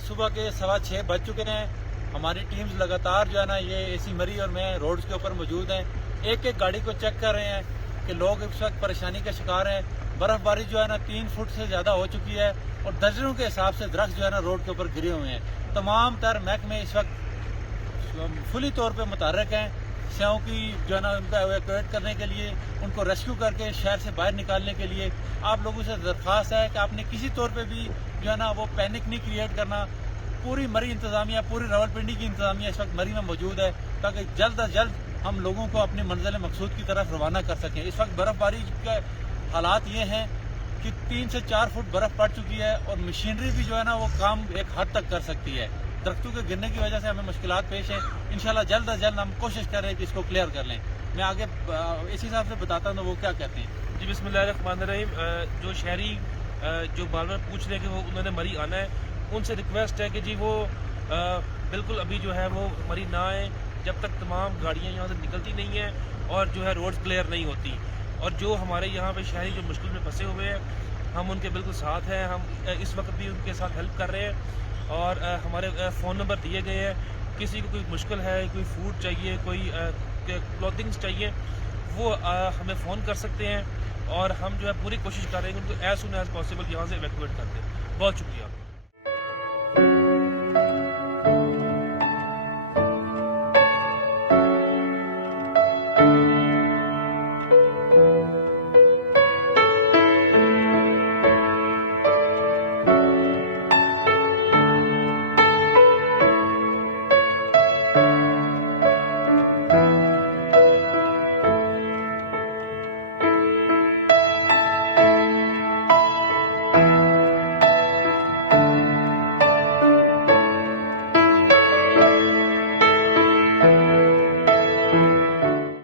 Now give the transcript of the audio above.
सुबह के 6:15 बज चुके हैं। हमारी टीम्स लगातार जो है ना ये एसी मरी और मैं रोड्स के ऊपर मौजूद हैं। एक एक गाड़ी को चेक कर रहे हैं कि लोग इस वक्त परेशानी का शिकार हैं। बर्फबारी जो है ना 3 फुट से ज्यादा हो चुकी है और दर्जनों के हिसाब से दरख्त जो है ना रोड के ऊपर गिरे हुए हैं। तमाम तर महकमे इस वक्त फुली तौर पर मुतहर्रिक हैं स्याहों की जो है ना उनका एवैक्यूएट करने के लिए, उनको रेस्क्यू करके शहर से बाहर निकालने के लिए। आप लोगों से दरख्वास्त है कि आपने किसी तौर पे भी जो है ना वो पैनिक नहीं क्रिएट करना। पूरी मरी इंतजामिया, पूरी रावलपिंडी की इंतजामिया इस वक्त मरी में मौजूद है ताकि जल्द अज जल्द हम लोगों को अपनी मंजिल मकसूद की तरफ रवाना कर सकें। इस वक्त बर्फबारी के हालात ये हैं कि 3 से 4 फुट बर्फ पड़ चुकी है और मशीनरी भी जो है ना वो काम एक हद तक कर सकती है। दरख्तों के गिरने की वजह से हमें मुश्किलात पेश है। इंशाल्लाह जल्द अज जल्द हम कोशिश कर रहे हैं कि इसको क्लियर कर लें। मैं आगे इसी हिसाब से बताता हूँ वो क्या कहते हैं। जी बिस्मिल्लाहिर्रहमानिर्रहीम। जो शहरी जो बार बार पूछ रहे हैं कि वो उन्होंने मरी आना है, उनसे रिक्वेस्ट है कि जी वो बिल्कुल अभी जो है वो मरी ना आए जब तक तमाम गाड़ियाँ यहाँ से निकलती नहीं हैं और जो है रोड्स क्लियर नहीं होती। और जो हमारे यहाँ पे शहरी जो मुश्किल में फंसे हुए हैं हम उनके बिल्कुल साथ हैं। हम इस वक्त भी उनके साथ हेल्प कर रहे हैं और हमारे फ़ोन नंबर दिए गए हैं। किसी को कोई मुश्किल है, कोई फूड चाहिए, कोई क्लॉथिंग्स चाहिए, वो हमें फ़ोन कर सकते हैं और हम जो है पूरी कोशिश कर रहे हैं उनको एज सुन एज पॉसिबल यहाँ से इवैक्यूएट कर दें। बहुत शुक्रिया।